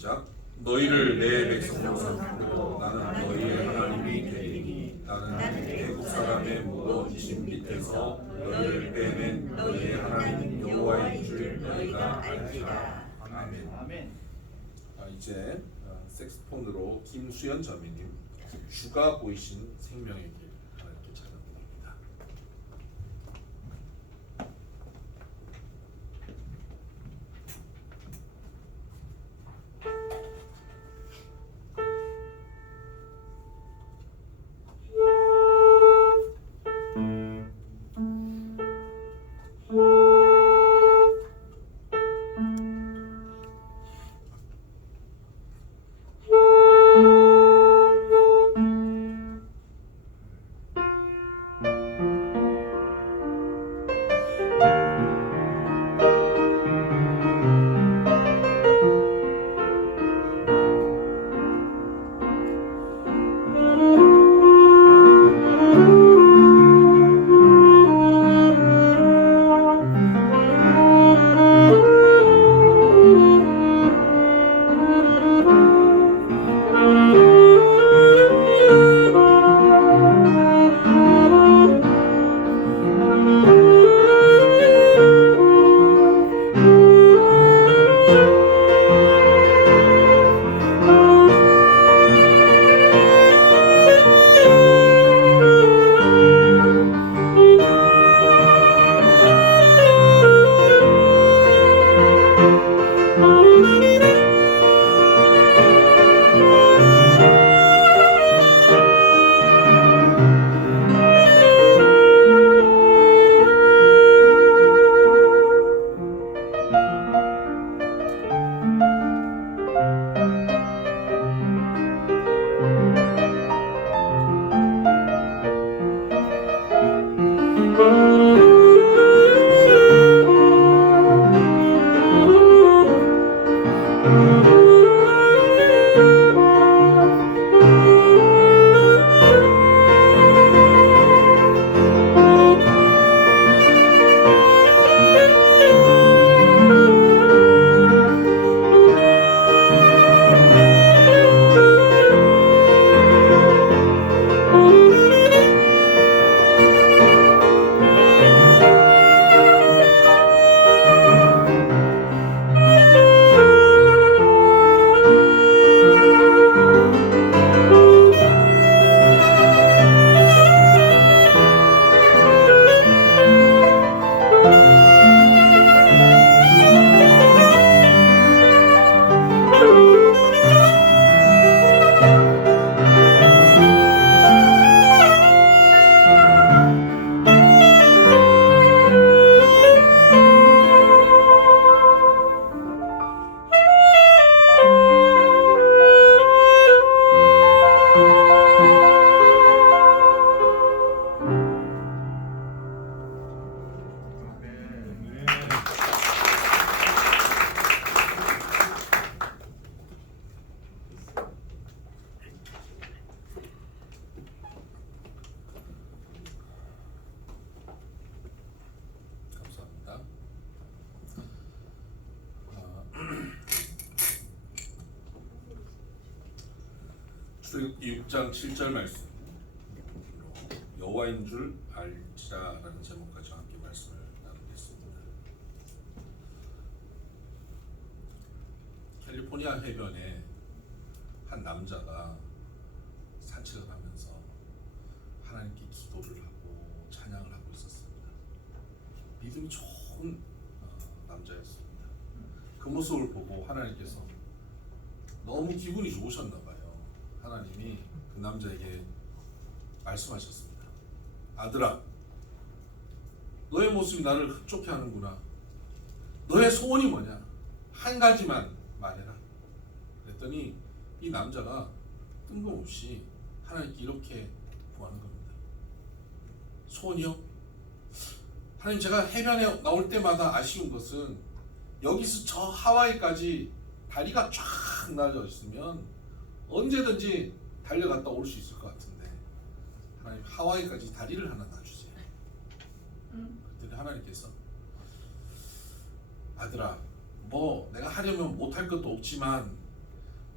시작. 너희를 내 백성으로 삼고 나는 너희의 하나님이 되리니 나는 애굽 사람의 무거운 짐 밑에서 너희를 빼낸 너희의 하나님 여호와인 줄 너희가 알리라. 아멘. 이제 색스폰으로 김수연 자매님 주가 보이신 생명의 길 이렇게 찬양합니다. 감사합니다. 출애굽기 6장 7절 말씀 여호와인 줄 알지라라는 제목까지 함께 말씀을 나누겠습니다. 캘리포니아 해변에 한 남자가 산책을 하면서 하나님께 기도를 하고 찬양을 하고 있었습니다. 믿음이 좋은 남자였습니다. 그 모습을 보고 하나님께서 너무 기분이 좋으셨나 봐요. 하나님이 그 남자에게 말씀하셨습니다. 아들아, 너의 모습이 나를 흡족해 하는구나. 너의 소원이 뭐냐? 한 가지만 말해라. 그랬더니 이 남자가 뜬금없이 하나님께 이렇게 구하는 겁니다. 소원이요? 하나님, 제가 해변에 나올 때마다 아쉬운 것은 여기서 저 하와이까지 다리가 쫙 나져 있으면 언제든지 달려갔다 올 수 있을 것 같은데 하나님, 하와이까지 다리를 하나 놔주세요. 그랬더니 하나님께서 아들아, 뭐 내가 하려면 못할 것도 없지만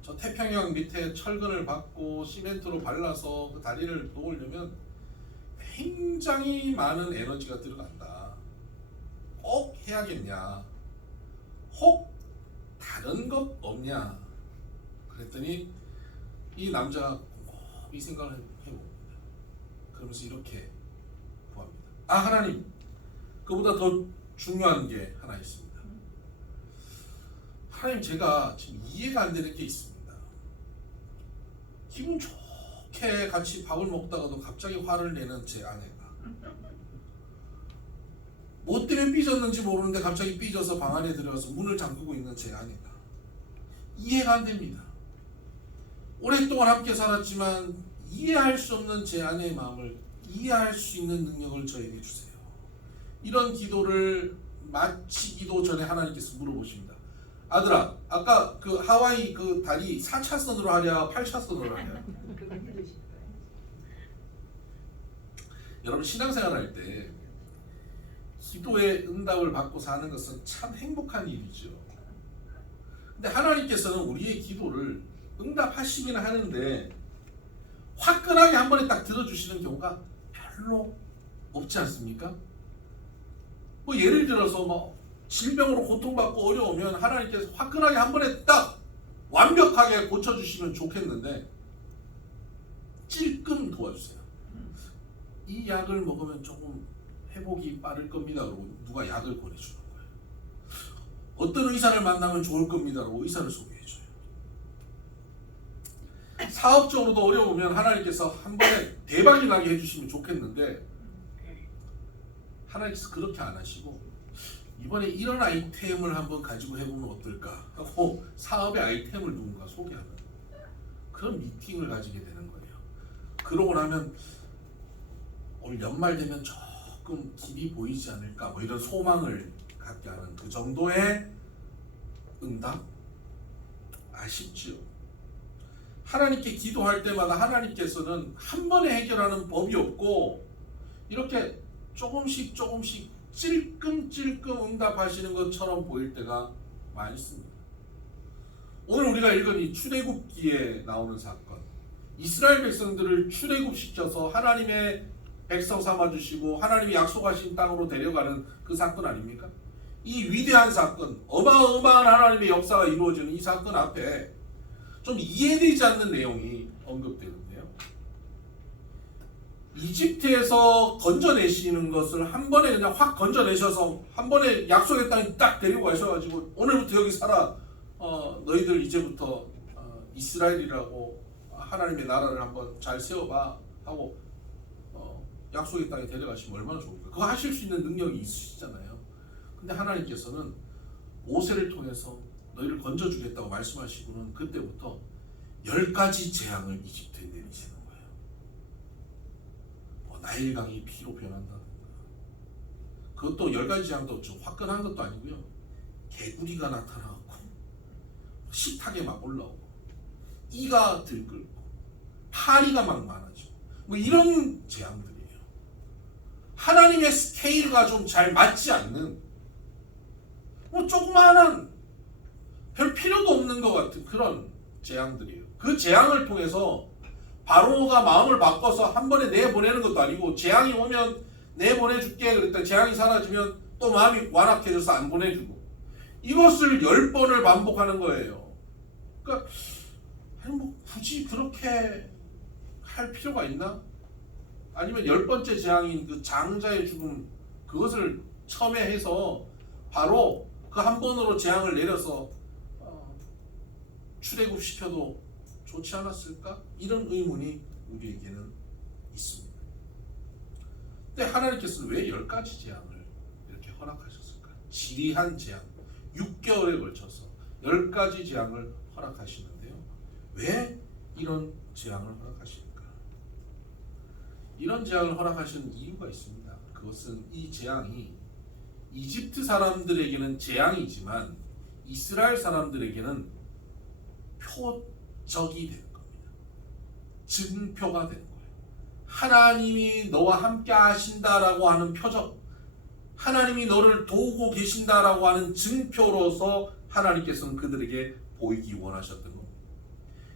저 태평양 밑에 철근을 받고 시멘트로 발라서 그 다리를 놓으려면 굉장히 많은 에너지가 들어간다. 꼭 해야겠냐? 혹 다른 것 없냐? 그랬더니 이 남자가 꼭 이 생각을 해봅니다. 그러면서 이렇게 구합니다. 아, 하나님, 그보다 더 중요한 게 하나 있습니다. 하나님, 제가 지금 이해가 안 되는 게 있습니다. 기분 좋게 같이 밥을 먹다가도 갑자기 화를 내는 제 아내가, 뭐 때문에 삐졌는지 모르는데 갑자기 삐져서 방 안에 들어가서 문을 잠그고 있는 제 아내가 이해가 안 됩니다. 오랫동안 함께 살았지만 이해할 수 없는 제 아내의 마음을 이해할 수 있는 능력을 저에게 주세요. 이런 기도를 마치기도 전에 하나님께서 물어보십니다. 아들아, 아까 그 하와이 그 다리 4차선으로 하랴 8차선으로 하랴? 여러분, 신앙생활 할 때 기도의 응답을 받고 사는 것은 참 행복한 일이죠. 근데 하나님께서는 우리의 기도를 응답하시긴 하는데 화끈하게 한 번에 딱 들어주시는 경우가 별로 없지 않습니까? 뭐 예를 들어서 뭐 질병으로 고통받고 어려우면 하나님께서 화끈하게 한 번에 딱 완벽하게 고쳐주시면 좋겠는데 찔끔 도와주세요. 이 약을 먹으면 조금 회복이 빠를 겁니다. 그러고 누가 약을 보내주는 거예요. 어떤 의사를 만나면 좋을 겁니다. 그러고 의사를 소개해줘요. 사업적으로도 어려우면 하나님께서 한 번에 대박이 나게 해주시면 좋겠는데 하나님께서 그렇게 안 하시고 이번에 이런 아이템을 한번 가지고 해보면 어떨까 하고 사업의 아이템을 누군가 소개하는 그런 미팅을 가지게 되는 거예요. 그러고 나면 올 연말 되면 조금 길이 보이지 않을까 뭐 이런 소망을 갖게 하는 그 정도의 응답? 아쉽지요. 하나님께 기도할 때마다 하나님께서는 한 번에 해결하는 법이 없고 이렇게 조금씩 찔끔찔끔 응답하시는 것처럼 보일 때가 많습니다. 오늘 우리가 읽은 이 출애굽기에 나오는 사건, 이스라엘 백성들을 출애굽시켜서 하나님의 백성 삼아주시고 하나님이 약속하신 땅으로 데려가는 그 사건 아닙니까? 이 위대한 사건, 어마어마한 하나님의 역사가 이루어지는 이 사건 앞에 좀 이해되지 않는 내용이 언급되는데요. 이집트에서 건져내시는 것을 한 번에 그냥 확 건져내셔서 한 번에 약속의 땅에 딱 데리고 가셔가지고 오늘부터 여기 살아. 너희들 이제부터 이스라엘이라고 하나님의 나라를 한번 잘 세워봐 하고 약속의 땅에 데려가시면 얼마나 좋을까요? 그거 하실 수 있는 능력이 있으시잖아요. 근데 하나님께서는 모세를 통해서 너희를 건져주겠다고 말씀하시고는 그때부터 10가지 재앙을 이집트에 내리시는 거예요. 나일강이 피로 변한다든가, 그것도 10가지 재앙도 좀 화끈한 것도 아니고요. 개구리가 나타나고 식탁에 막 올라오고 이가 들끓고 파리가 막 많아지고 뭐 이런 재앙들이에요. 하나님의 스케일과 좀 잘 맞지 않는 뭐 조그마한 별 필요도 없는 것 같은 그런 재앙들이에요. 그 재앙을 통해서 바로가 마음을 바꿔서 한 번에 내보내는 것도 아니고 재앙이 오면 내보내줄게 그랬더니 재앙이 사라지면 또 마음이 완악해져서 안 보내주고 이것을 10번을 반복하는 거예요. 그러니까 아니 뭐 굳이 그렇게 할 필요가 있나? 아니면 10번째 재앙인 그 장자의 죽음 그것을 첨예해서 바로 그 한 번으로 재앙을 내려서 출애굽시켜도 좋지 않았을까? 이런 의문이 우리에게는 있습니다. 근데 하나님께서는 왜 10가지 재앙을 이렇게 허락하셨을까? 지리한 재앙, 6개월에 걸쳐서 10가지 재앙을 허락하시는데요. 왜 이런 재앙을 허락하십니까? 이런 재앙을 허락하시는 이유가 있습니다. 그것은 이 재앙이 이집트 사람들에게는 재앙이지만 이스라엘 사람들에게는 표적이 되는 겁니다. 증표가 되는 거예요. 하나님이 너와 함께 하신다라고 하는 표적, 하나님이 너를 도우고 계신다라고 하는 증표로서 하나님께서는 그들에게 보이기 원하셨던 겁니다.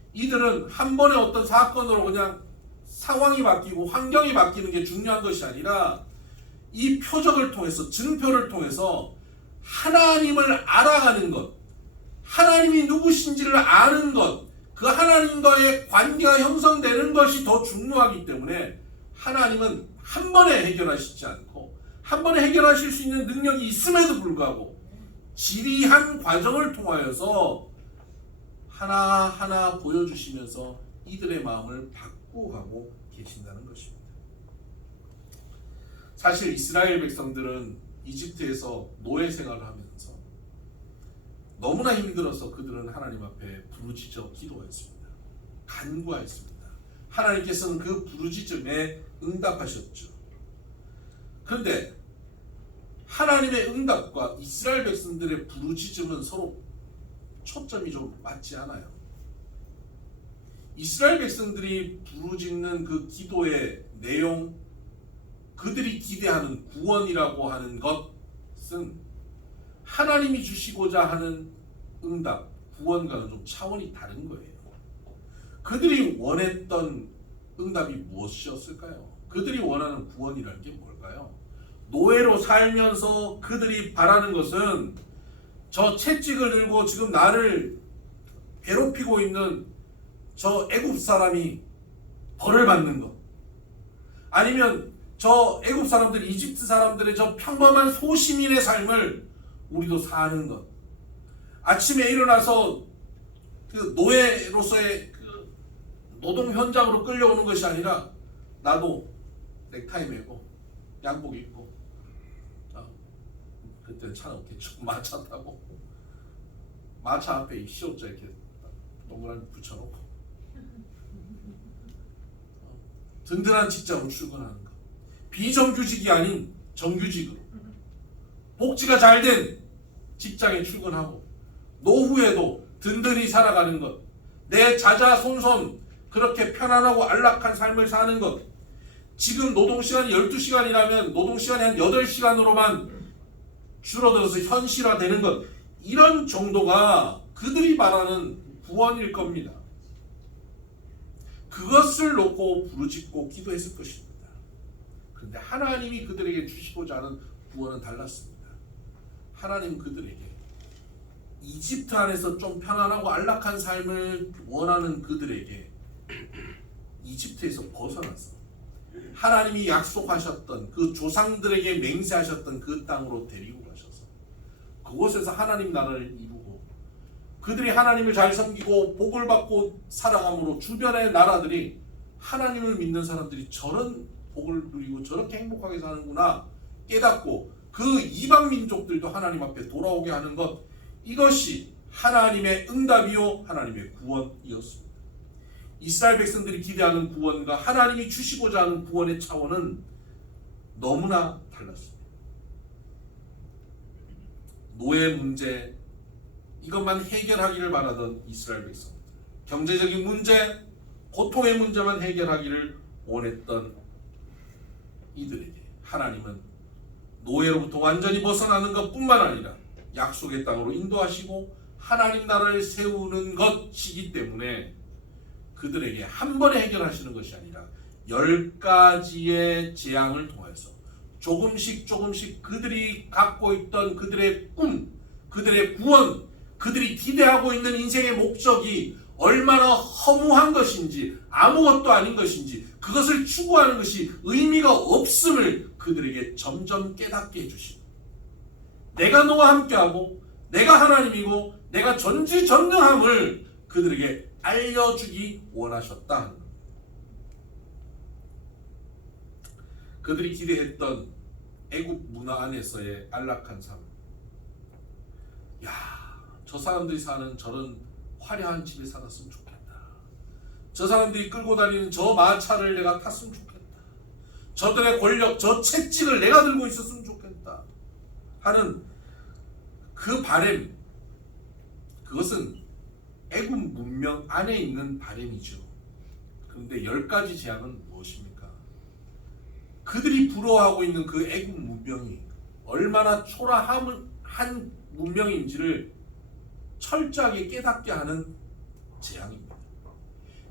이들은 한 번의 어떤 사건으로 그냥 상황이 바뀌고 환경이 바뀌는 게 중요한 것이 아니라 이 표적을 통해서, 증표를 통해서 하나님을 알아가는 것, 하나님이 누구신지를 아는 것, 그 하나님과의 관계가 형성되는 것이 더 중요하기 때문에 하나님은 한 번에 해결하시지 않고, 한 번에 해결하실 수 있는 능력이 있음에도 불구하고 지리한 과정을 통하여서 하나하나 보여주시면서 이들의 마음을 바꾸어가고 계신다는 것입니다. 사실 이스라엘 백성들은 이집트에서 노예 생활을 하면서 너무나 힘들어서 그들은 하나님 앞에 부르짖어 기도했습니다. 간구하였습니다. 하나님께서는 그 부르짖음에 응답하셨죠. 그런데 하나님의 응답과 이스라엘 백성들의 부르짖음은 서로 초점이 좀 맞지 않아요. 이스라엘 백성들이 부르짖는 그 기도의 내용, 그들이 기대하는 구원이라고 하는 것은 하나님이 주시고자 하는 응답, 구원과는 좀 차원이 다른 거예요. 그들이 원했던 응답이 무엇이었을까요? 그들이 원하는 구원이라는 게 뭘까요? 노예로 살면서 그들이 바라는 것은 저 채찍을 들고 지금 나를 괴롭히고 있는 저 애굽 사람이 벌을 받는 것, 아니면 저 애굽 사람들, 이집트 사람들의 저 평범한 소시민의 삶을 우리도 사는 것, 아침에 일어나서 그 노예로서의 그 노동 현장으로 끌려오는 것이 아니라 나도 넥타이 매고 양복 입고, 그때는 차는 없겠죠. 마차 타고 마차 앞에 시옷자 이렇게 동그라미 붙여놓고 든든한 직장으로 출근하는 것, 비정규직이 아닌 정규직으로 복지가 잘된 직장에 출근하고 노후에도 든든히 살아가는 것, 내 자자손손 그렇게 편안하고 안락한 삶을 사는 것, 지금 노동시간이 12시간이라면 노동시간이 한 8시간으로만 줄어들어서 현실화되는 것, 이런 정도가 그들이 바라는 구원일 겁니다. 그것을 놓고 부르짖고 기도했을 것입니다. 그런데 하나님이 그들에게 주시고자 하는 구원은 달랐습니다. 하나님 그들에게 이집트 안에서 좀 편안하고 안락한 삶을 원하는 그들에게 이집트에서 벗어나서 하나님이 약속하셨던 그 조상들에게 맹세하셨던 그 땅으로 데리고 가셔서 그곳에서 하나님 나라를 이루고 그들이 하나님을 잘 섬기고 복을 받고 살아감으로 주변의 나라들이 하나님을 믿는 사람들이 저런 복을 누리고 저렇게 행복하게 사는구나 깨닫고 그 이방 민족들도 하나님 앞에 돌아오게 하는 것, 이것이 하나님의 응답이요 하나님의 구원이었습니다. 이스라엘 백성들이 기대하는 구원과 하나님이 주시고자 하는 구원의 차원은 너무나 달랐습니다. 노예 문제, 이것만 해결하기를 바라던 이스라엘 백성들, 경제적인 문제, 고통의 문제만 해결하기를 원했던 이들에게 하나님은 노예로부터 완전히 벗어나는 것뿐만 아니라 약속의 땅으로 인도하시고 하나님 나라를 세우는 것이기 때문에 그들에게 한 번에 해결하시는 것이 아니라 10가지의 재앙을 통해서 조금씩 그들이 갖고 있던 그들의 꿈, 그들의 구원, 그들이 기대하고 있는 인생의 목적이 얼마나 허무한 것인지, 아무것도 아닌 것인지, 그것을 추구하는 것이 의미가 없음을 그들에게 점점 깨닫게 해주시고, 내가 너와 함께하고 내가 하나님이고 내가 전지전능함을 그들에게 알려주기 원하셨다 하는 겁니다. 그들이 기대했던 애굽 문화 안에서의 안락한 삶, 저 사람들이 사는 저런 화려한 집에 살았으면 좋겠다. 저 사람들이 끌고 다니는 저 마차를 내가 탔으면 좋겠다. 저들의 권력, 저 채찍을 내가 들고 있었으면 좋겠다 하는 그 바램, 그것은 애굽 문명 안에 있는 바램이죠. 그런데 10가지 재앙은 무엇입니까? 그들이 부러워하고 있는 그 애굽 문명이 얼마나 초라한 문명인지를 철저하게 깨닫게 하는 재앙입니다.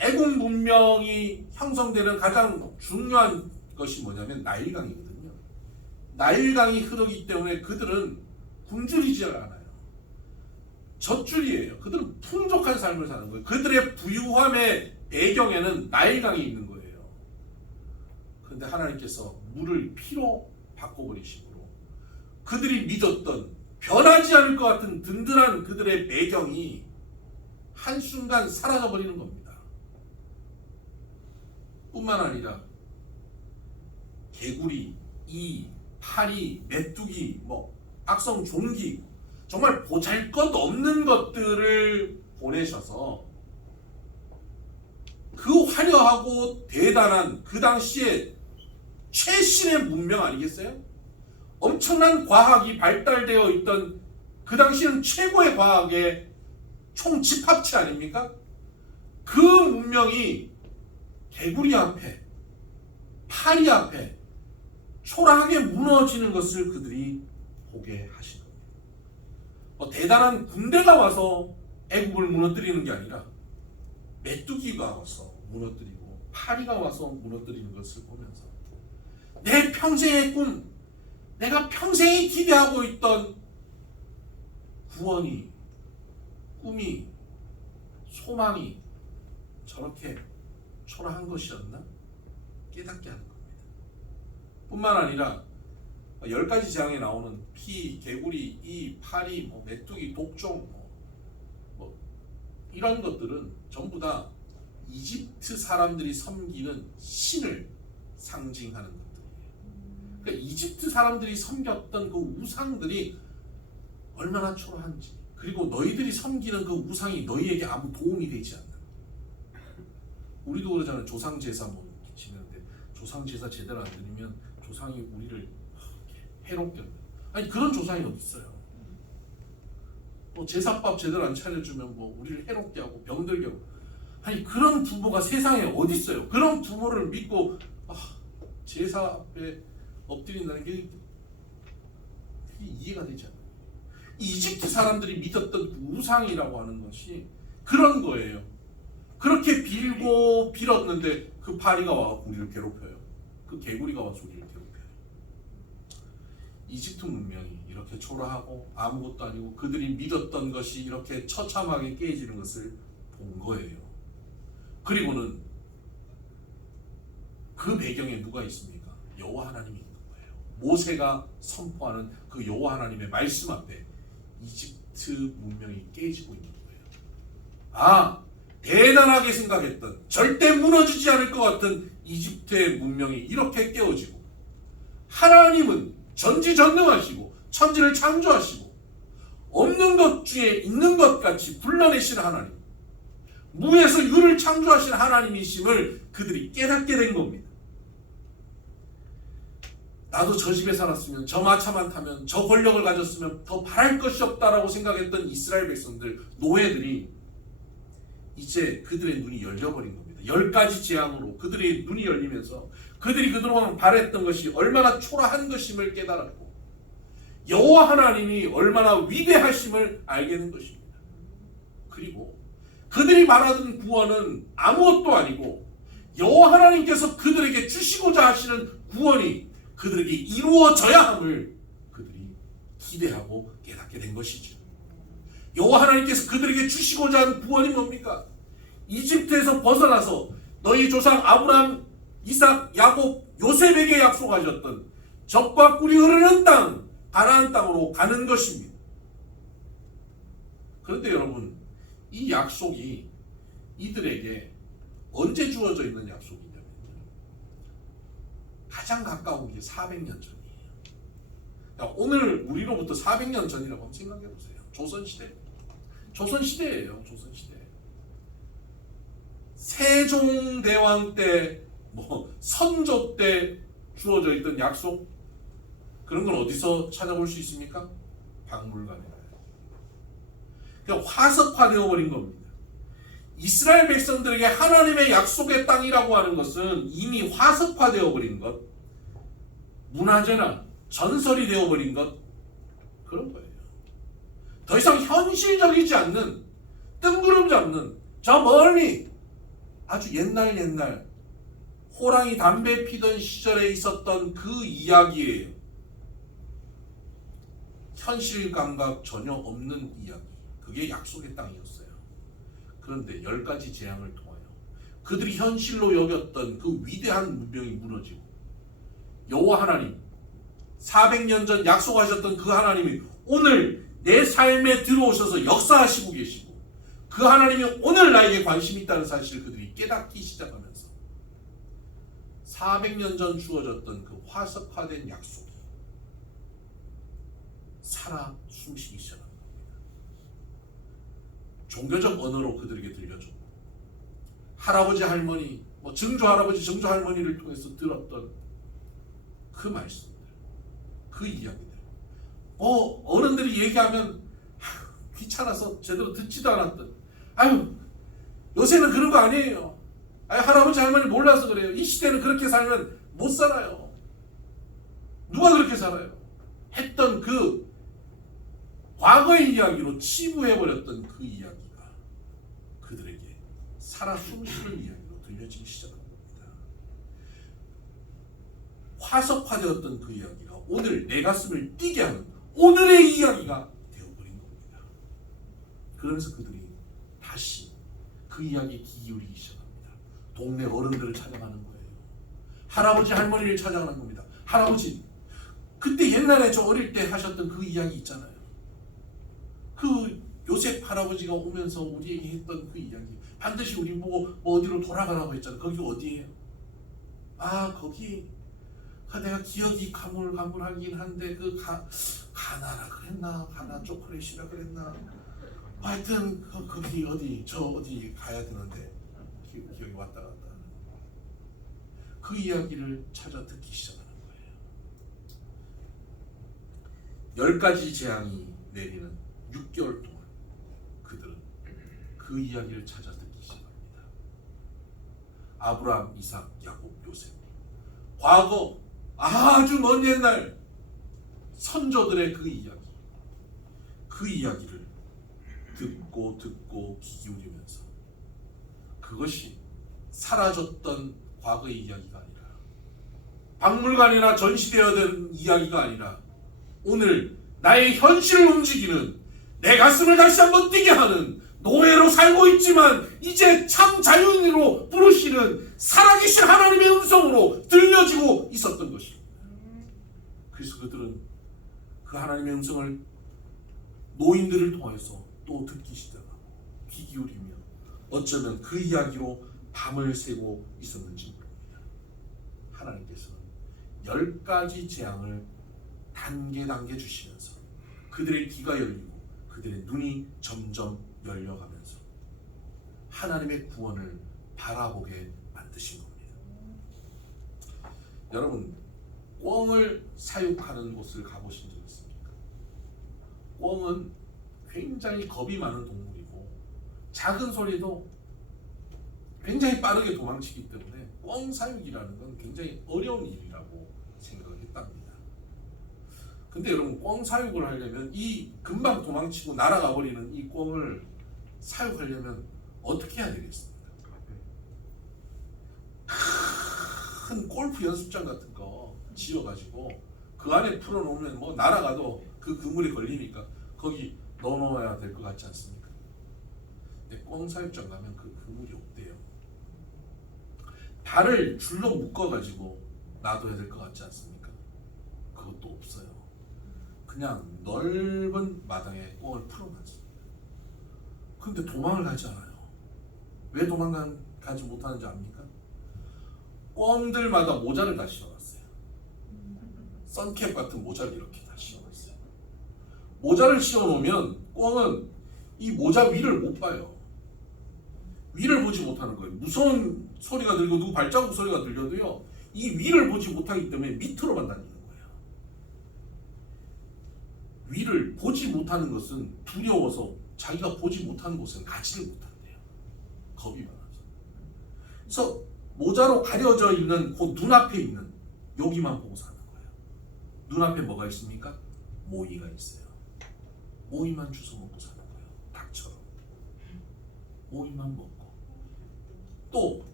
애국 문명이 형성되는 가장 중요한 것이 뭐냐면 나일강이거든요. 나일강이 흐르기 때문에 그들은 굶주리지 않아요. 젖줄이에요. 그들은 풍족한 삶을 사는 거예요. 그들의 부유함의 배경에는 나일강이 있는 거예요. 그런데 하나님께서 물을 피로 바꿔버리심으로 그들이 믿었던 변하지 않을 것 같은 든든한 그들의 배경이 한순간 사라져버리는 겁니다. 뿐만 아니라 개구리, 이, 파리, 메뚜기, 악성 종기, 정말 보잘것없는 것들을 보내셔서 그 화려하고 대단한 그 당시에 최신의 문명 아니겠어요? 엄청난 과학이 발달되어 있던 그 당시에는 최고의 과학의 총집합체 아닙니까? 그 문명이 개구리 앞에, 파리 앞에 초라하게 무너지는 것을 그들이 보게 하신 겁니다. 대단한 군대가 와서 애국을 무너뜨리는 게 아니라 메뚜기가 와서 무너뜨리고 파리가 와서 무너뜨리는 것을 보면서 내 평생의 꿈, 내가 평생이 기대하고 있던 구원이, 꿈이, 소망이 저렇게 초라한 것이었나? 깨닫게 하는 겁니다. 뿐만 아니라 10가지 재앙에 나오는 피, 개구리, 이, 파리, 메뚜기, 독종 이런 것들은 전부 다 이집트 사람들이 섬기는 신을 상징하는 것들이에요. 그러니까 이집트 사람들이 섬겼던 그 우상들이 얼마나 초라한지, 그리고 너희들이 섬기는 그 우상이 너희에게 아무 도움이 되지 않는. 우리도 그러잖아요. 조상제사 지내는데 조상제사 제대로 안 드리면 조상이 우리를 해롭게 합니다. 아니 그런 조상이 어디 있어요? 제사밥 제대로 안 차려주면 우리를 해롭게 하고 병들게 하고. 아니 그런 부모가 세상에 어디 있어요? 그런 부모를 믿고 제사 앞에 엎드린다는 게 이해가 되지 않아요. 이집트 사람들이 믿었던 그 우상이라고 하는 것이 그런 거예요. 그렇게 빌고 빌었는데 그 파리가 와서 우리를 괴롭혀요. 그 개구리가 와서 우리를 괴롭혀요. 이집트 문명이 이렇게 초라하고 아무것도 아니고 그들이 믿었던 것이 이렇게 처참하게 깨지는 것을 본 거예요. 그리고는 그 배경에 누가 있습니까? 여호와 하나님이 있는 거예요. 모세가 선포하는 그 여호와 하나님의 말씀 앞에 이집트 문명이 깨지고 있는 거예요. 대단하게 생각했던, 절대 무너지지 않을 것 같은 이집트의 문명이 이렇게 깨어지고, 하나님은 전지전능하시고 천지를 창조하시고 없는 것 중에 있는 것 같이 불러내신 하나님, 무에서 유를 창조하신 하나님이심을 그들이 깨닫게 된 겁니다. 나도 저 집에 살았으면, 저 마차만 타면, 저 권력을 가졌으면 더 바랄 것이 없다라고 생각했던 이스라엘 백성들, 노예들이 이제 그들의 눈이 열려버린 겁니다. 10가지 재앙으로 그들의 눈이 열리면서 그들이 그동안 바랬던 것이 얼마나 초라한 것임을 깨달았고 여호와 하나님이 얼마나 위대하심을 알게 된 것입니다. 그리고 그들이 말하던 구원은 아무것도 아니고 여호와 하나님께서 그들에게 주시고자 하시는 구원이 그들에게 이루어져야 함을 그들이 기대하고 깨닫게 된 것이죠. 여호와 하나님께서 그들에게 주시고자 하는 구원이 뭡니까? 이집트에서 벗어나서 너희 조상 아브라함, 이삭, 야곱, 요셉에게 약속하셨던 젖과 꿀이 흐르는 땅, 가나안 땅으로 가는 것입니다. 그런데 여러분, 이 약속이 이들에게 언제 주어져 있는 약속이냐면 가장 가까운 게 400년 전이에요. 오늘 우리로부터 400년 전이라고 한번 생각해 보세요. 조선시대. 조선시대예요. 조선시대. 세종대왕 때, 선조 때 주어져 있던 약속, 그런 건 어디서 찾아볼 수 있습니까? 박물관에 가요. 그러니까 화석화되어 버린 겁니다. 이스라엘 백성들에게 하나님의 약속의 땅이라고 하는 것은 이미 화석화되어 버린 것, 문화재나 전설이 되어 버린 것, 그런 거예요. 더 이상 현실적이지 않는, 뜬구름 잡는, 저 멀리 아주 옛날 호랑이 담배 피던 시절에 있었던 그 이야기예요. 현실 감각 전혀 없는 이야기. 그게 약속의 땅이었어요. 그런데 10가지 재앙을 통하여 그들이 현실로 여겼던 그 위대한 문명이 무너지고 여호와 하나님 400년 전 약속하셨던 그 하나님이 오늘 내 삶에 들어오셔서 역사하시고 계시고 그 하나님이 오늘 나에게 관심이 있다는 사실을 그들이 깨닫기 시작하면서 400년 전 주어졌던 그 화석화된 약속이 살아 숨쉬기 시작합니다. 종교적 언어로 그들에게 들려줬고 할아버지 할머니 증조 할아버지 증조 할머니를 통해서 들었던 그 말씀들, 그 이야기들 어른들이 얘기하면 귀찮아서 제대로 듣지도 않았던 아유 요새는 그런 거 아니에요. 아유 할아버지 할머니 몰라서 그래요. 이 시대는 그렇게 살면 못 살아요. 누가 그렇게 살아요? 했던 그 과거의 이야기로 치부해버렸던 그 이야기가 그들에게 살아 숨쉬는 이야기로 들려지기 시작한 겁니다. 화석화되었던 그 이야기가 오늘 내 가슴을 뛰게 하는 오늘의 이야기가 되어버린 겁니다. 그러면서 그들이 다시 그 이야기에 귀 기울이기 시작합니다. 동네 어른들을 찾아가는 거예요. 할아버지 할머니를 찾아가는 겁니다. 할아버지 그때 옛날에 저 어릴 때 하셨던 그 이야기 있잖아요. 그 요셉 할아버지가 오면서 우리에게 했던 그 이야기 반드시 우리 보고 어디로 돌아가라고 했잖아요. 거기가 어디예요? 아 거기 내가 기억이 가물가물하긴 한데 그 가나라 그랬나 가나 초콜릿이라 그랬나 하여튼 거기 어디 저 어디 가야 되는데 기억이 왔다 갔다 그 이야기를 찾아 듣기 시작하는 거예요. 10가지 재앙이 내리는 6개월 동안 그들은 그 이야기를 찾아 듣기 시작합니다. 아브라함, 이삭, 야곱, 요셉 과거 아주 먼 옛날 선조들의 그 이야기를 듣고 귀 기울이면서 그것이 사라졌던 과거의 이야기가 아니라 박물관이나 전시되어야 된 이야기가 아니라 오늘 나의 현실을 움직이는 내 가슴을 다시 한번 뛰게 하는 노예로 살고 있지만 이제 참 자유인으로 부르시는 살아계신 하나님의 음성으로 들려지고 있었던 것입니다. 그래서 그들은 그 하나님의 음성을 노인들을 통해서 또 듣기 시작하고 귀 기울이며 어쩌면 그 이야기로 밤을 새고 있었는지 모릅니다. 하나님께서는 10가지 재앙을 단계 주시면서 그들의 귀가 열리고 그들의 눈이 점점 열려가면서 하나님의 구원을 바라보게 만드신 겁니다. 여러분 꿩을 사육하는 곳을 가보신 적 있습니까? 꿩은 굉장히 겁이 많은 동물이고 작은 소리도 굉장히 빠르게 도망치기 때문에 꿩 사육이라는 건 굉장히 어려운 일이라고 생각을 했답니다. 근데 여러분 꿩 사육을 하려면 이 금방 도망치고 날아가 버리는 이 꿩을 사육하려면 어떻게 해야 되겠습니까? 큰 골프 연습장 같은 거 지어가지고 그 안에 풀어놓으면 뭐 날아가도 그 그물에 걸리니까 거기 넣어놓아야 될 것 같지 않습니까? 근데 꿩 사육장 가면 그 그물이 없대요. 발을 줄로 묶어가지고 놔둬야 될 것 같지 않습니까? 그것도 없어요. 그냥 넓은 마당에 꿩을 풀어놨습니다. 근데 도망을 가지 않아요. 왜 도망가지 못하는지 압니까? 꿩들마다 모자를 다 씌워놨어요. 선캡 같은 모자를 이렇게 다 씌워놨어요. 모자를 씌워놓으면 꿩은 이 모자 위를 못 봐요. 위를 보지 못하는 거예요. 무서운 소리가 들리고 누구 발자국 소리가 들려도요 이 위를 보지 못하기 때문에 밑으로만 다니는 거예요. 위를 보지 못하는 것은 두려워서 자기가 보지 못하는 곳은 가지를 못한대요. 겁이 많아서. 그래서 모자로 가려져 있는 그 눈앞에 있는 여기만 보고 사는 거예요. 눈앞에 뭐가 있습니까? 모이가 있어요. 모이만 주워 먹고 사는 거예요. 닭처럼. 모이만 먹고 또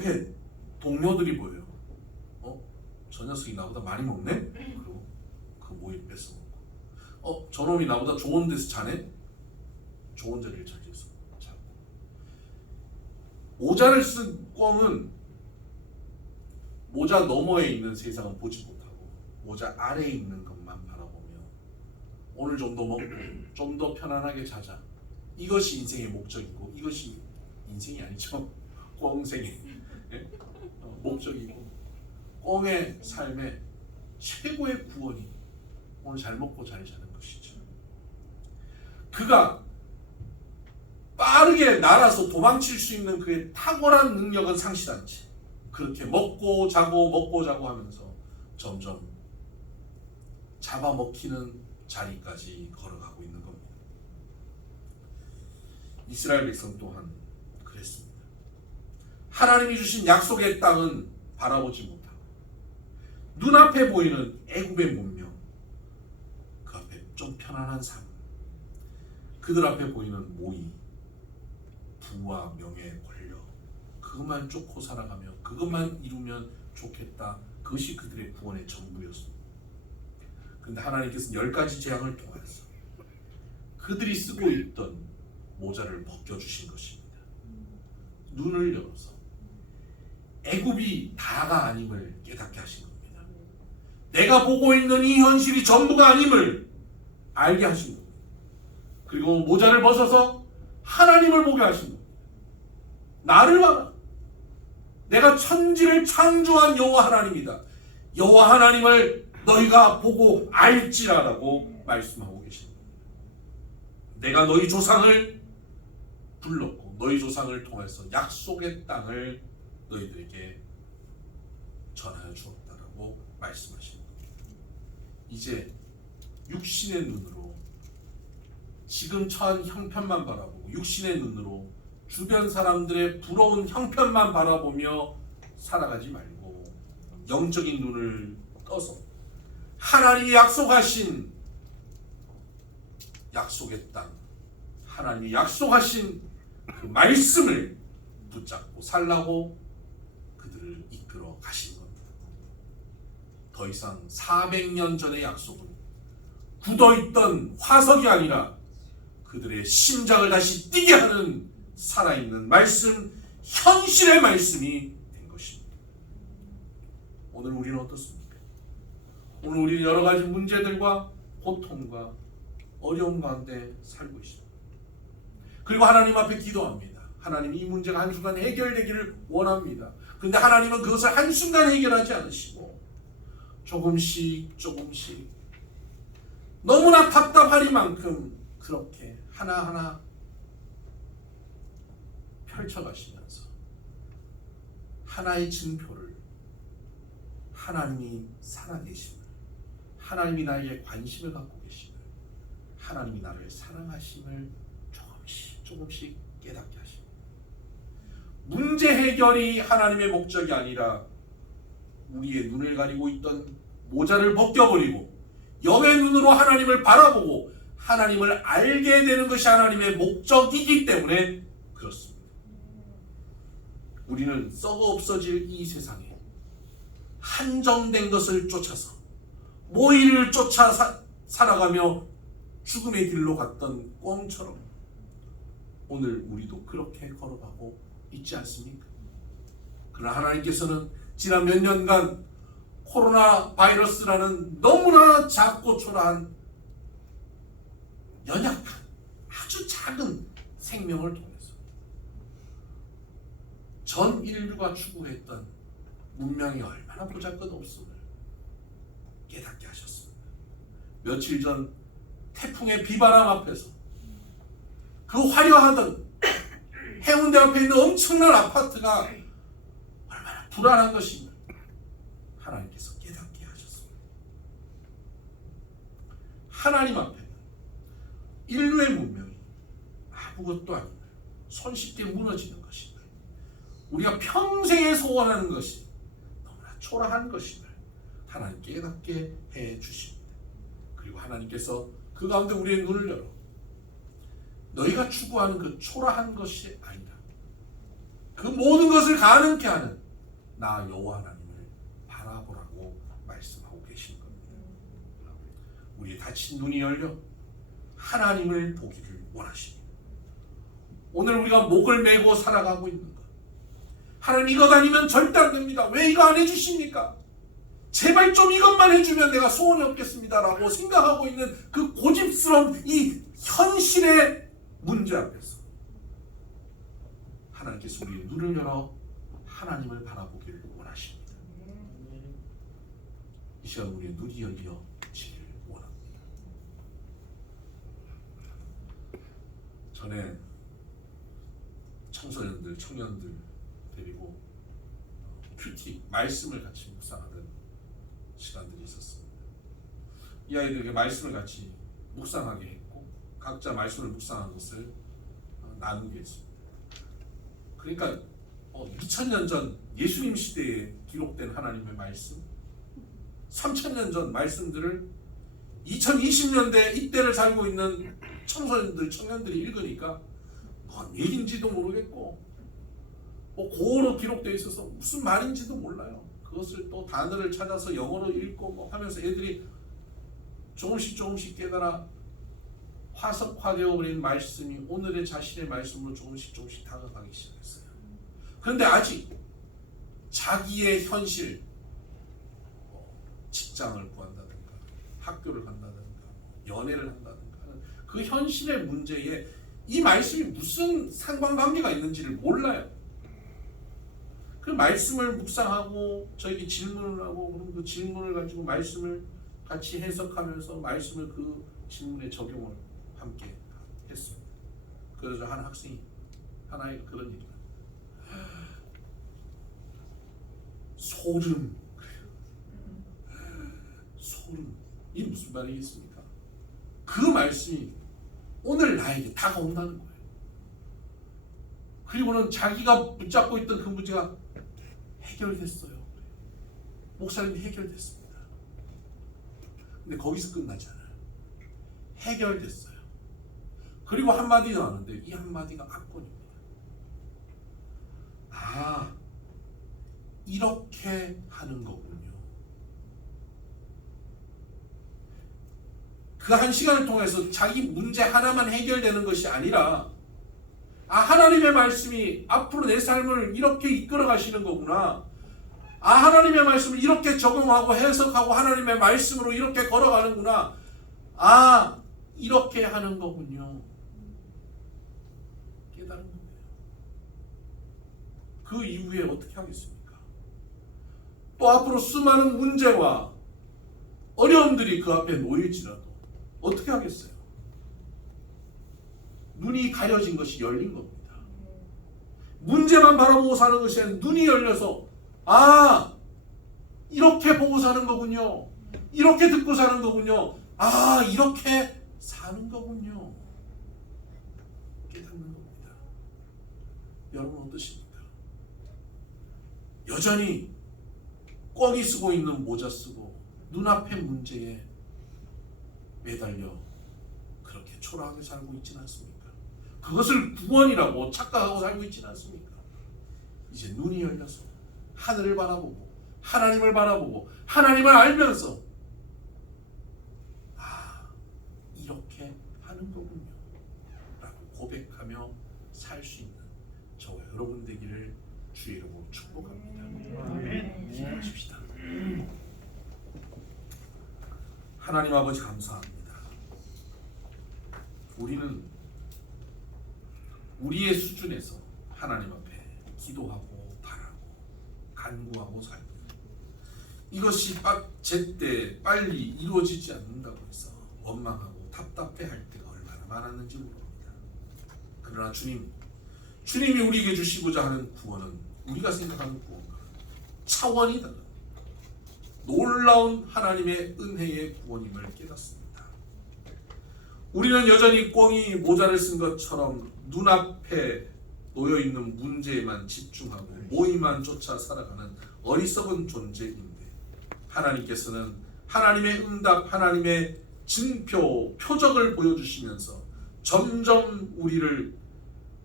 옆에 동료들이 보여요. 저 녀석이 나보다 많이 먹네? 그리고 그 모일 뺏어 먹고, 저놈이 나보다 좋은 데서 자네? 좋은 자리를 차지해서 자고. 모자를 쓴 꿩은 모자 너머에 있는 세상은 보지 못하고 모자 아래에 있는 것만 바라보며 오늘 좀 더 먹고 좀 더 편안하게 자자. 이것이 인생의 목적이고, 이것이 인생이 아니죠. 꿩생의 목적이고, 꿩의 삶의 최고의 구원이 오늘 잘 먹고 잘 자는 것이죠. 그가 빠르게 날아서 도망칠 수 있는 그의 탁월한 능력은 상실한 채 그렇게 먹고 자고 하면서 점점 잡아먹히는 자리까지 걸어가고 있는 겁니다. 이스라엘 백성 또한 그랬습니다. 하나님이 주신 약속의 땅은 바라보지 못하고 눈앞에 보이는 애굽의 문명, 그 앞에 좀 편안한 삶, 그들 앞에 보이는 모의, 부와 명예, 권력, 그것만 쫓고 살아가며 그것만 이루면 좋겠다. 그것이 그들의 구원의 전부였습니다. 그런데 하나님께서는 10가지 재앙을 통해서 그들이 쓰고 있던 모자를 벗겨주신 것입니다. 눈을 열어서 애굽이 다가 아님을 깨닫게 하신 겁니다. 내가 보고 있는 이 현실이 전부가 아님을 알게 하신 겁니다. 그리고 모자를 벗어서 하나님을 보게 하신 겁니다. 나를 봐라. 내가 천지를 창조한 여호와 하나님이다. 여호와 하나님을 너희가 보고 알지라라고 말씀하고 계십니다. 내가 너희 조상을 불렀고 너희 조상을 통해서 약속의 땅을 너희들에게 전하여 주었다라고 말씀하십니다. 이제 육신의 눈으로 지금 처한 형편만 바라보고 육신의 눈으로 주변 사람들의 부러운 형편만 바라보며 살아가지 말고 영적인 눈을 떠서 하나님이 약속하신 약속의 땅, 하나님이 약속하신 그 말씀을 붙잡고 살라고 그들을 이끌어 가신 겁니다. 더 이상 400년 전의 약속은 굳어있던 화석이 아니라 그들의 심장을 다시 뛰게 하는 살아있는 말씀, 현실의 말씀이 된 것입니다. 오늘 우리는 어떻습니까? 오늘 우리는 여러 가지 문제들과 고통과 어려움 가운데 살고 있습니다. 그리고 하나님 앞에 기도합니다. 하나님 이 문제가 한순간 해결되기를 원합니다. 그런데 하나님은 그것을 한순간 해결하지 않으시고 조금씩 너무나 답답하리만큼 그렇게 하나하나 펼쳐가시면서 하나의 증표를 하나님이 살아계심을, 하나님이 나에게 관심을 갖고 계심을, 하나님이 나를 사랑하심을 조금씩 깨닫게 하십니다. 문제 해결이 하나님의 목적이 아니라 우리의 눈을 가리고 있던 모자를 벗겨버리고 영의 눈으로 하나님을 바라보고 하나님을 알게 되는 것이 하나님의 목적이기 때문에 그렇습니다. 우리는 썩어 없어질 이 세상에 한정된 것을 쫓아서 모의를 쫓아 살아가며 죽음의 길로 갔던 꿩처럼 오늘 우리도 그렇게 걸어가고 있지 않습니까? 그러나 하나님께서는 지난 몇 년간 코로나 바이러스라는 너무나 작고 초라한 연약한 아주 작은 생명을 통해서 전 인류가 추구했던 문명이 얼마나 보잘것없음을 깨닫게 하셨습니다. 며칠 전 태풍의 비바람 앞에서 그 화려하던 해운대 앞에 있는 엄청난 아파트가 얼마나 불안한 것인가 하나님께서 깨닫게 하셨습니다. 하나님 앞에는 인류의 문명이 아무것도 아닌 손쉽게 무너지는 것임을, 우리가 평생에 소원하는 것이 너무나 초라한 것임을 하나님 깨닫게 해 주십니다. 그리고 하나님께서 그 가운데 우리의 눈을 열어 너희가 추구하는 그 초라한 것이 아니라 그 모든 것을 가능케 하는 나 여호와 하나님을 바라보라고 말씀하고 계신 겁니다. 우리의 닫힌 눈이 열려 하나님을 보기를 원하십니다. 오늘 우리가 목을 메고 살아가고 있는 것, 하나님 이것 아니면 절대 안 됩니다. 왜 이거 안 해주십니까? 제발 좀 이것만 해주면 내가 소원이 없겠습니다 라고 생각하고 있는 그 고집스러운 이 현실의 문제 앞에서 하나님께서 우리의 눈을 열어 하나님을 바라보기를 원하십니다. 이 시간 우리의 눈이 열려지기를 원합니다. 전에 청소년들, 청년들 데리고 큐티, 말씀을 같이 묵상하던 시간들이 있었습니다. 이 아이들에게 말씀을 같이 묵상하게 했고 각자 말씀을 묵상한 것을 나누게 했습니다. 그러니까 2000년 전 예수님 시대에 기록된 하나님의 말씀, 3000년 전 말씀들을 2020년대 이때를 살고 있는 청소년들, 청년들이 읽으니까 뭔 얘기인지도 모르겠고 고어로 기록되어 있어서 무슨 말인지도 몰라요. 그것을 또 단어를 찾아서 영어로 읽고 하면서 애들이 조금씩 깨달아 화석화되어 버린 말씀이 오늘의 자신의 말씀으로 조금씩 다가가기 시작했어요. 그런데 아직 자기의 현실, 직장을 구한다든가 학교를 간다든가 연애를 한다든가 하는 그 현실의 문제에 이 말씀이 무슨 상관관계가 있는지를 몰라요. 그 말씀을 묵상하고 저에게 질문을 하고 그럼 그 질문을 가지고 말씀을 같이 해석하면서 말씀을 그 질문에 적용을 함께 했습니다. 그래서 한 학생이 하나의 그런 얘기를 소름, 이 무슨 말이겠습니까? 그 말씀이 오늘 나에게 다가온다는 거예요. 그리고는 자기가 붙잡고 있던 그 문제가 해결됐어요. 목사님이 해결됐습니다. 근데 거기서 끝나지 않아요. 해결됐어요. 그리고 한마디 나왔는데 이 한마디가 압권입니다. 아, 이렇게 하는 거군요. 그 한 시간을 통해서 자기 문제 하나만 해결되는 것이 아니라 하나님의 말씀이 앞으로 내 삶을 이렇게 이끌어 가시는 거구나. 하나님의 말씀을 이렇게 적용하고 해석하고 하나님의 말씀으로 이렇게 걸어가는구나. 이렇게 하는 거군요. 깨달은 거예요. 그 이후에 어떻게 하겠습니까? 또 앞으로 수많은 문제와 어려움들이 그 앞에 놓일지라도 어떻게 하겠어요? 눈이 가려진 것이 열린 겁니다. 문제만 바라보고 사는 것이 아니라 눈이 열려서 이렇게 보고 사는 거군요. 이렇게 듣고 사는 거군요. 이렇게 사는 거군요. 깨닫는 겁니다. 여러분 어떠십니까? 여전히 꽝이 쓰고 있는 모자 쓰고 눈앞의 문제에 매달려 그렇게 초라하게 살고 있지는 않습니까? 그것을 구원이라고 착각하고 살고 있지는 않습니까? 이제 눈이 열려서 하늘을 바라보고 하나님을 바라보고 하나님을 알면서 이렇게 하는 거군요 라고 고백하며 살 수 있는 저와 여러분 되기를 주의 이름으로 축복합니다. 기도하십시다. 하나님 아버지 감사합니다. 우리는 우리의 수준에서 하나님 앞에 기도하고 바라고 간구하고 살고 이것이 제때 빨리 이루어지지 않는다고 해서 원망하고 답답해할 때가 얼마나 많았는지 모릅니다. 그러나 주님이 우리에게 주시고자 하는 구원은 우리가 생각하는 구원과 차원이 다른 놀라운 하나님의 은혜의 구원임을 깨닫습니다. 우리는 여전히 꽝이 모자를 쓴 것처럼 눈앞에 놓여있는 문제에만 집중하고 모의만 쫓아 살아가는 어리석은 존재인데 하나님께서는 하나님의 응답, 하나님의 증표, 표적을 보여주시면서 점점 우리를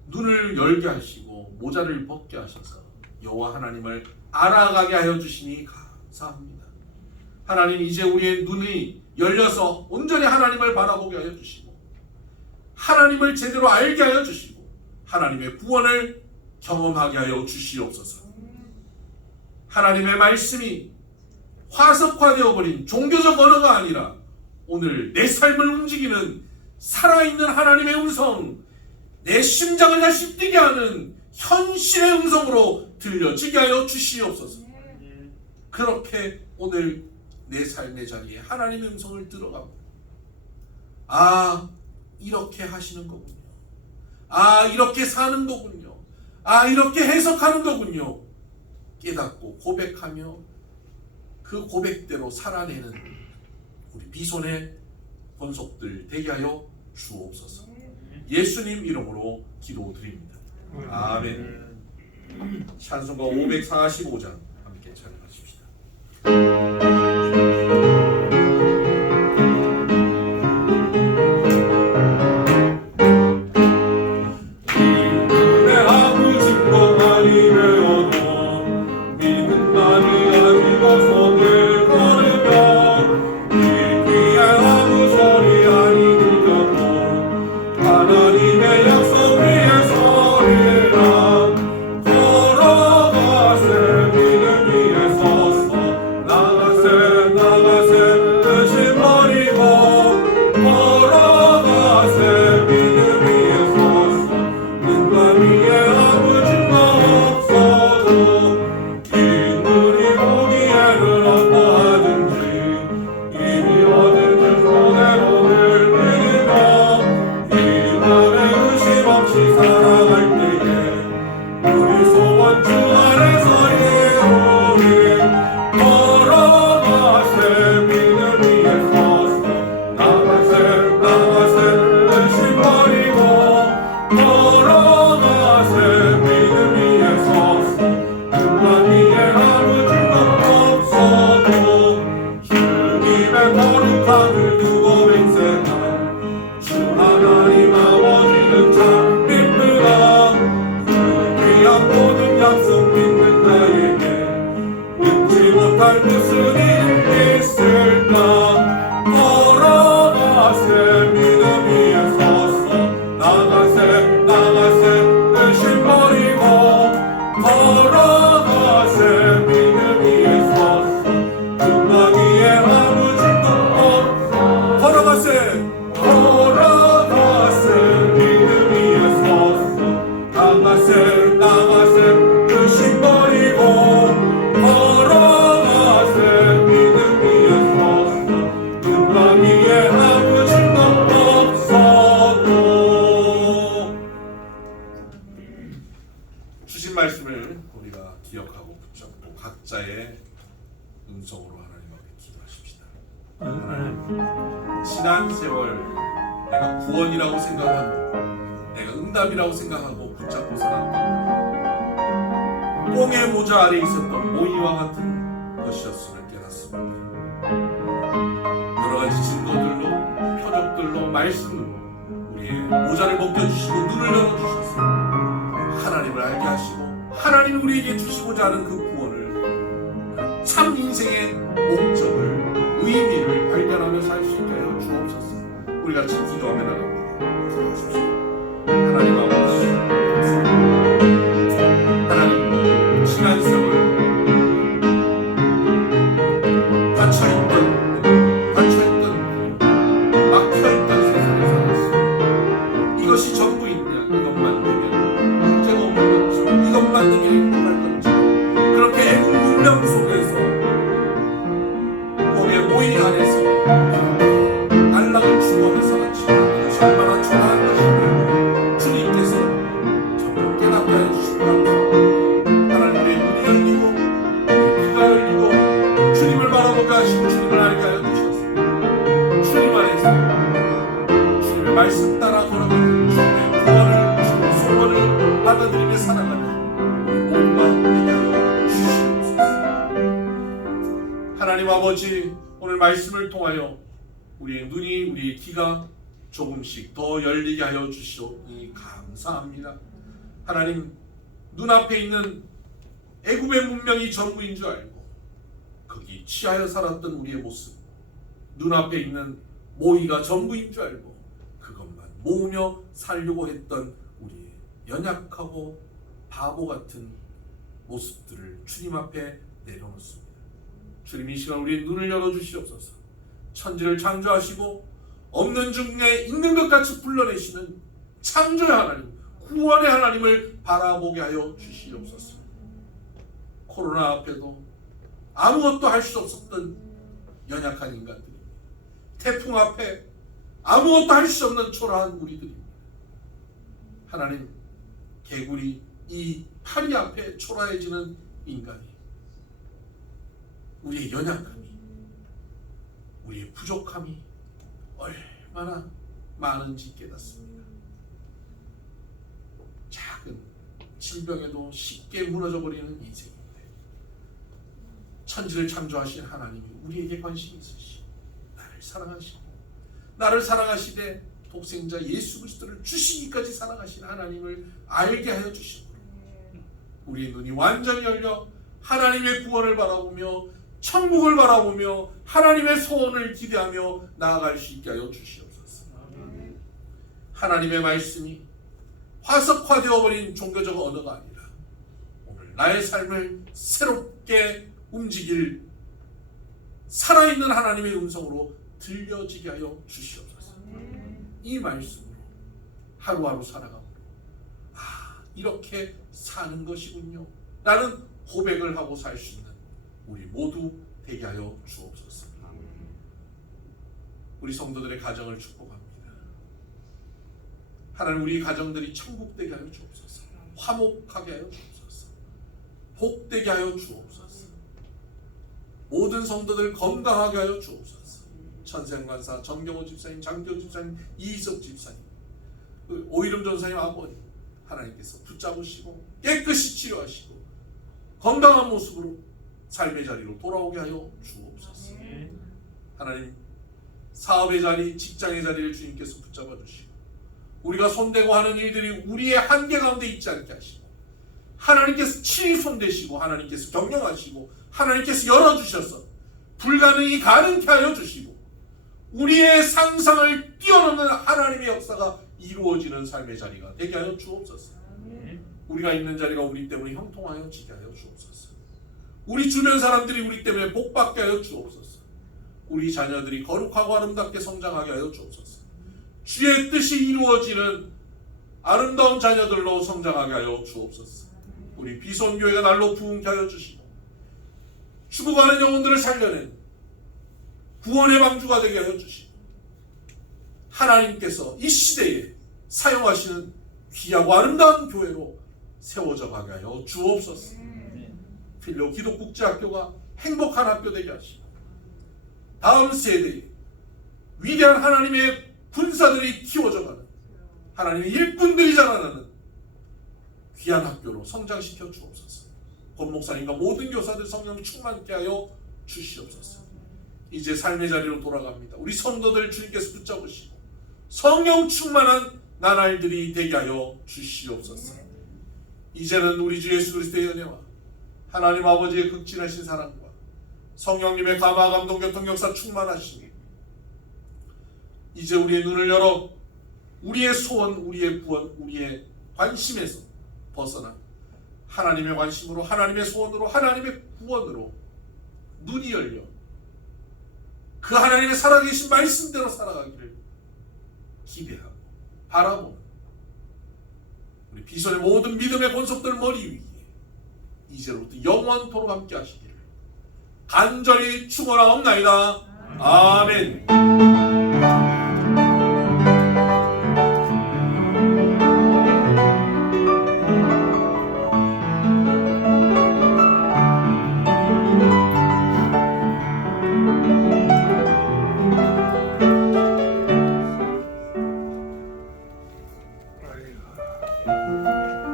눈을 열게 하시고 모자를 벗게 하셔서 여호와 하나님을 알아가게 하여 주시니 감사합니다. 하나님, 이제 우리의 눈이 열려서 온전히 하나님을 바라보게 하여 주시고 하나님을 제대로 알게 하여 주시고 하나님의 구원을 경험하게 하여 주시옵소서. 하나님의 말씀이 화석화되어 버린 종교적 언어가 아니라 오늘 내 삶을 움직이는 살아있는 하나님의 음성, 내 심장을 다시 뛰게 하는 현실의 음성으로 들려지게 하여 주시옵소서. 그렇게 오늘 내 삶의 자리에 하나님의 음성을 들어가고, 아, 이렇게 하시는 거군요. 아, 이렇게 사는 거군요. 아, 이렇게 해석하는 거군요. 깨닫고 고백하며 그 고백대로 살아내는 우리 비손의 권속들 되게 하여 주옵소서. 예수님 이름으로 기도드립니다. 아멘. 찬송가 545장 함께 찬양하십시다. 주신 말씀을 우리가 기억하고 붙잡고 각자의 음성으로 하나님 앞에 기도하십시다. 하나님, 지난 세월 내가 구원이라고 생각하고 내가 응답이라고 생각하고 붙잡고 살았던 꽁의 모자 아래 있었던 모이와 같은 것이었음을 깨닫습니다. 여러 가지 증거들로 표적들로 말씀으로 우리의 모자를 벗겨주시고 눈을 열어주셨습니다. 하나님을 알게 하시고 하나님이 우리에게 주시고자 하는 그 구원을, 참 인생의 목적을, 의미를 발견하며 살 수 있게 하여 주옵소서. 우리 같이 기도하며 나갑니다. 기도하십시오. 하나님 아버지, 하나님, 지난 세월 닫혀있던 막혀있던 세상에 살았습니다. 이것이 전부 있냐, 이것만 되면 문제가 없는 것처럼, 이것만 되면 행복할 것처럼, 그렇게 애국 문명 속에서 봄의 모이 안에서 안락을 추구하면서 살았지만 이것이 얼마나 초라한 것인가 주님께서 점점 깨닫게 해주시고 하나님의 눈이 열리고 귀가 열리고 주님을 바라보게 하시고 주님을 알게 하여 주셨습니다. 주님 안에서 주님의 말씀 따라 걸어가는 주님의 구원을, 주님의 소원을 받아들이며 살아가는 우리 모두가 되게 하여 주시옵소서. 하나님 아버지, 오늘 말씀을 통하여 우리의 눈이, 우리의 귀가 조금씩 더 열리게 하여 주시오니 감사합니다. 하나님, 눈앞에 있는 애굽의 문명이 전부인 줄 알고 거기 취하여 살았던 우리의 모습, 눈앞에 있는 모의가 전부인 줄 알고 그것만 모으며 살려고 했던 우리의 연약하고 바보 같은 모습들을 주님 앞에 내려놓습니다. 주님, 이 시간 우리의 눈을 열어주시옵소서. 천지를 창조하시고 없는 중에 있는 것 같이 불러내시는 창조의 하나님, 구원의 하나님을 바라보게 하여 주시옵소서. 코로나 앞에도 아무것도 할 수 없었던 연약한 인간들입니다. 태풍 앞에 아무것도 할 수 없는 초라한 우리들입니다. 하나님, 개구리 이 파리 앞에 초라해지는 인간이 우리의 연약함이, 우리의 부족함이 얼마나 많은지 깨닫습니다. 작은 질병에도 쉽게 무너져버리는 인생인데 천지를 창조하신 하나님이 우리에게 관심이 있으시고 나를 사랑하시되 독생자 예수 그리스도를 주시기까지 사랑하신 하나님을 알게 하여 주시고 우리의 눈이 완전히 열려 하나님의 구원을 바라보며 천국을 바라보며 하나님의 소원을 기대하며 나아갈 수 있게 하여 주시옵소서. 하나님의 말씀이 화석화되어 버린 종교적 언어가 아니라 오늘 나의 삶을 새롭게 움직일 살아있는 하나님의 음성으로 들려지게 하여 주시옵소서. 이 말씀으로 하루하루 살아가고 이렇게 사는 것이군요 라는 고백을 하고 살 수 있는 우리 모두 되게 하여 주옵소서. 우리 성도들의 가정을 축복합니다. 하나님, 우리 가정들이 천국 되게 하여 주옵소서. 화목하게 하여 주옵소서. 복되게 하여 주옵소서. 모든 성도들 건강하게 하여 주옵소서. 천생관사 정경호 집사님, 장교 집사님, 이희석 집사님, 오이름 전사님 아버님, 하나님께서 붙잡으시고 깨끗이 치료하시고 건강한 모습으로 삶의 자리로 돌아오게 하여 주옵소서. 하나님, 사업의 자리, 직장의 자리를 주님께서 붙잡아 주시고 우리가 손대고 하는 일들이 우리의 한계 가운데 있지 않게 하시고 하나님께서 친히 손대시고 하나님께서 경영하시고 하나님께서 열어주셔서 불가능이 가능케 하여 주시고 우리의 상상을 뛰어넘는 하나님의 역사가 이루어지는 삶의 자리가 되게 하여 주옵소서. 우리가 있는 자리가 우리 때문에 형통하여 지게 하여 주옵소서. 우리 주변 사람들이 우리 때문에 복받게 하여 주옵소서. 우리 자녀들이 거룩하고 아름답게 성장하게 하여 주옵소서. 주의 뜻이 이루어지는 아름다운 자녀들로 성장하게 하여 주옵소서. 우리 비선교회가 날로 부흥케 하여 주시고 죽어가는 영혼들을 살려낸 구원의 방주가 되게 하여 주시고 하나님께서 이 시대에 사용하시는 귀하고 아름다운 교회로 세워져 가게 하여 주옵소서. 필요 기독국제학교가 행복한 학교 되게 하시고 다음 세대에 위대한 하나님의 군사들이 키워져가는 하나님의 일꾼들이 자라나는 귀한 학교로 성장시켜 주옵소서. 권 목사님과 모든 교사들 성령 충만케 하여 주시옵소서. 이제 삶의 자리로 돌아갑니다. 우리 성도들 주님께서 붙잡으시고 성령 충만한 나날들이 되게 하여 주시옵소서. 이제는 우리 주 예수 그리스도의 은혜와 하나님 아버지의 극진하신 사랑과 성령님의 감화 감동 교통 역사 충만하시니 이제 우리의 눈을 열어 우리의 소원, 우리의 구원, 우리의 관심에서 벗어나 하나님의 관심으로, 하나님의 소원으로, 하나님의 구원으로 눈이 열려 그 하나님의 살아계신 말씀대로 살아가기를 기대하고 바라보는 우리 비선의 모든 믿음의 권속들 머리 위에 이제로부터 영원토록 함께 하시기를 간절히 축원하옵나이다. 아멘.